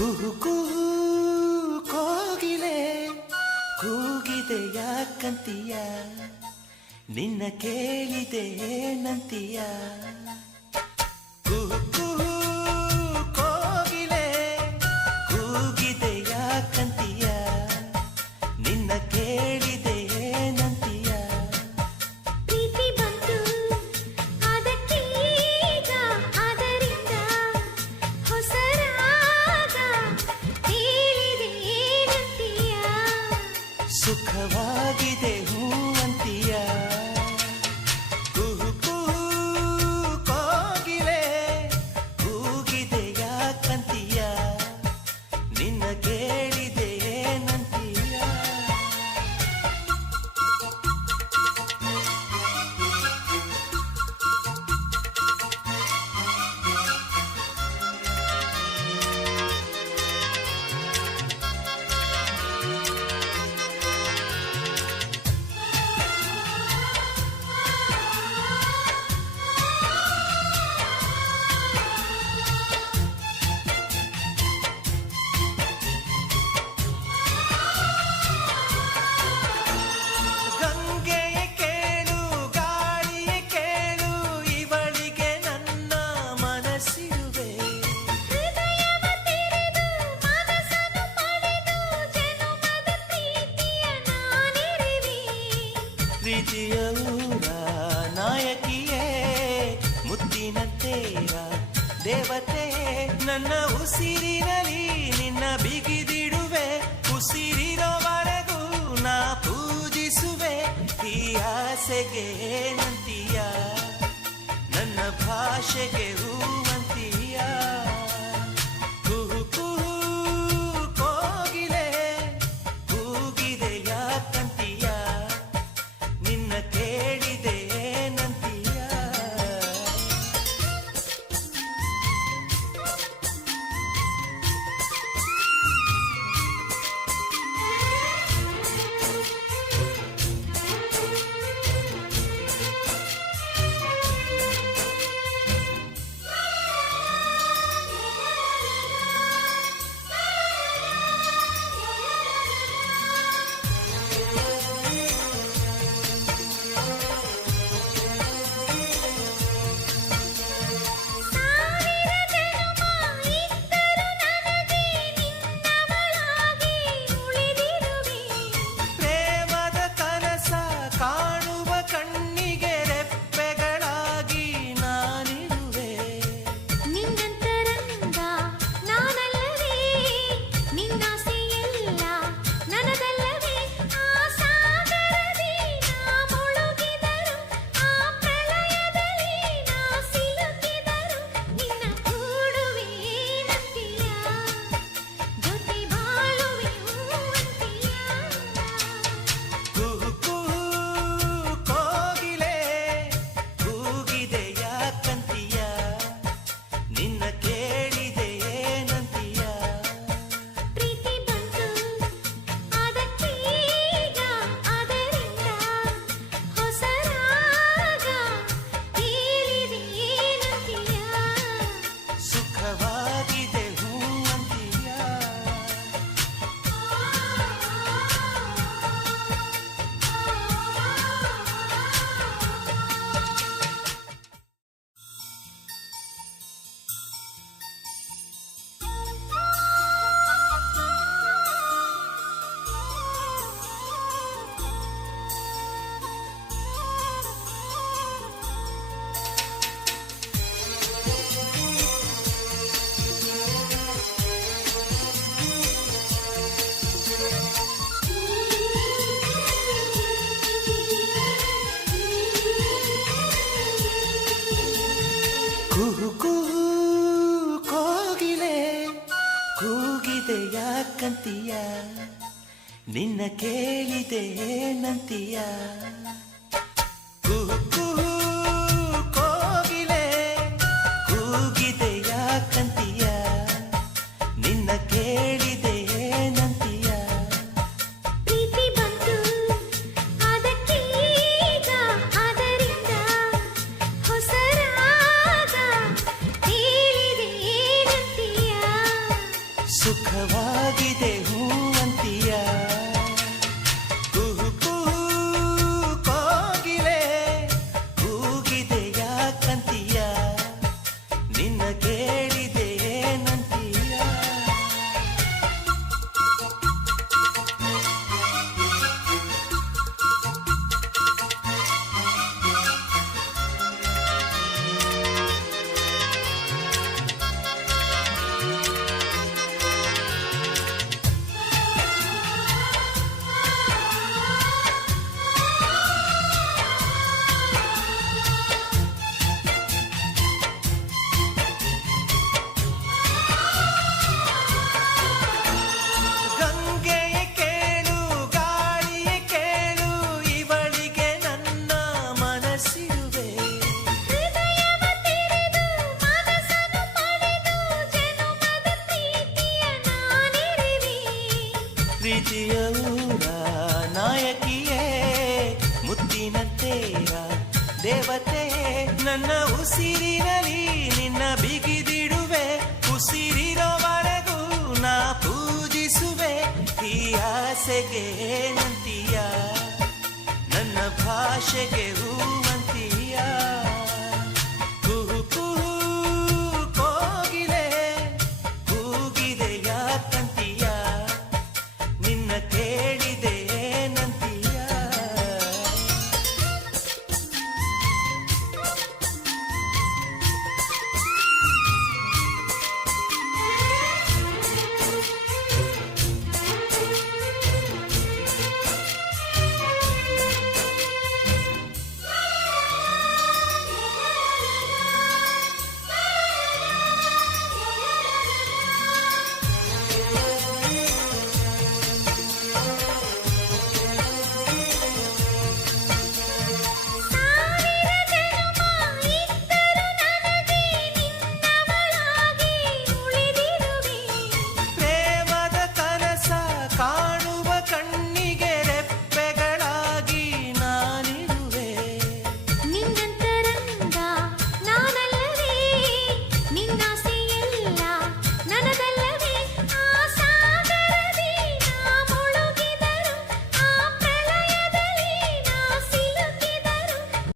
ಕುಹು ಕುಹು ಕೋಗಿಲೆ ಕೂಗಿದೆ ಯಾಕಂತೀಯ, ನಿನ್ನ ಕೇಳಿದೆ ಏನಂತೀಯ. ಕುಹು ಕುಹು ಕೋಗಿಲೆ ಕೂಗಿದೆ ಯಾಕಂತೀಯ, ನಿನ್ನ ಕೇಳಿದೆ ಏನಂತೀಯ. ಪ್ರೀತಿ ಬಂತು ಅದಕ್ಕೀಗ, ಅದರಿಂದ ಹೊಸ ರಾಗ ಹೇಳಿದೆ ಏನಂತೀಯ. ಸುಖವಾಗಿದೆ ಹೂವಂತೀಯ. ಕುಹು ಕುಹು ಕೋಗಿಲೆ ಕೂಗಿದೆ ಯಾಕಂತೀಯ, ನಿನ್ನ ಕೇಳಿದೆ ಏನಂತೀಯ. ಗಂಗೆಯ ಕೇಳು ಗಾಳಿಯ ಕೇಳು, ಇವಳಿಗೆ ನನ್ನ ಮನಸ್ಸಿರುವೆ. ಹೃದಯವ ತೆರೆದು ಮನಸ್ಸನ್ನು ಪಡೆದು ಜನುಮದ ಪ್ರೀತಿಯ ನಾನಿರುವೆ. ಪ್ರೀತಿಯ ಊರ ನಾಯಕಿಯೇ, ಮುತ್ತಿನ ತೇರ ದೇವತೆ, ನನ್ನ ಉಸಿರಿನಲ್ಲಿ ನಿನ್ನ ಬಿಗಿದಿಡುವೆ. ಉಸಿರಿರೋವರೆಗೂ ನಾ ಪೂಜಿಸುವೆ. ಈ ಆಸೆಗೆ ಏನಂತೀಯ, ನನ್ನ ಭಾಷೆಗೆ ಹೂವಂತೀಯ. ಕುಹು ಕುಹು ಕೋಗಿಲೆ ಕೂಗಿದೆ ಯಾಕಂತೀಯ, ನಿನ್ನ ಕೇಳಿದೆ ಏನಂತೀಯ. ಸಾವಿರ ಜನುಮ ಇದ್ದರೂ ನನಗೆ ನಿನ್ನವಳಾಗಿ ಉಳಿದಿರುವೆ. ಪ್ರೇಮದ ಕನಸ ಕಾಣುವ ಕಣ್ಣಿಗೆ ರೆಪ್ಪೆಗಳಾಗಿ ನಾನಿರುವೆ. ನಿನ್ನಂತರಂಗ ನಾನಲ್ಲವೇ, ನಿನ್ನಾಸೆಯೆಲ್ಲ ನನದಲ್ಲವೇ. ಆ ಸಾಗರದಿ ನಾ ಮುಳುಗಿದರು, ಆ ಪ್ರಳಯದಲ್ಲಿ ನಾ ಸಿಲುಕಿದರು, ನಿನ್ನ ಕೂಡುವೆ ಏನಂತೀಯ, ಜೊತೆ ಬಾಳುವೆ ಹೂವಂತೀಯ. ಕುಹು ಕುಹು ಕೋಗಿಲೆ ಕೂಗಿದೆ ಯಾಕಂತೀಯ, ನಿನ್ನ ಕೇಳಿದೆ ಏನಂತೀಯ. ಪ್ರೀತಿ ಬಂತು ಅದಕ್ಕೀಗ, ಅದರಿಂದ ಹೊಸ ರಾಗ ಹೇಳಿದೆ ಏನಂತೀಯ. ಸುಖವಾಗಿದೆ ಹೂವಂತೀಯ. ಕುಹು ಕುಹು ಕೋಗಿಲೆ ಕೂಗಿದೆ ಯಾಕಂತೀಯ, ನಿನ್ನ ಕೇಳಿದೆ ಏನಂತೀಯ. ಕುಹು ಕುಹು ಕೋಗಿಲೆ ಕೂಗಿದೆ ಯಾಕಂತೀಯ, ನಿನ್ನ ಕೇಳಿದೆ ಏನಂತೀಯ. ಪ್ರೀತಿ ಬಂತು ಅದಕ್ಕೀಗ, ಅದರಿಂದ ಹೊಸ ರಾಗ ಹೇಳಿದೆ ಏನಂತೀಯ. ಸುಖವಾಗಿದೆ ಹೂವಂತಿಯ ಕುಹು ಕುಹು ಕೋಗಿಲೆ ಕೂಗಿದೆ ಯಾಕಂತೀಯ ನಿನ್ನ ಕೇಳಿದೆ ಏನಂತೀಯ ಗಂಗೆಯ ಕೇಳು ಗಾಳಿಯ ಕೇಳು ಇವಳಿಗೆ ನನ್ನ ಮನಸ್ಸಿರುವೆ ಹೃದಯವ ತೆರೆದು ಮನಸ್ಸನ್ನು ಪಡೆದು ಜನುಮದ ಪ್ರೀತಿಯ ನಾನಿರುವೆ ಪ್ರೀತಿಯ ಊರ ನಾಯಕಿಯೇ ಮುತ್ತಿನ ತೇರ ದೇವತೆ ನನ್ನ ಉಸಿರಿನಲ್ಲಿ ನಿನ್ನ ಬಿಗಿದಿಡುವೆ ಉಸಿರಿರೋವರೆಗೂ ನಾ ಪೂಜಿಸುವೆ ಈ ಆಸೆಗೆ ಏನಂತೀಯ ನನ್ನ ಭಾಷೆಗೆ ಹೂವ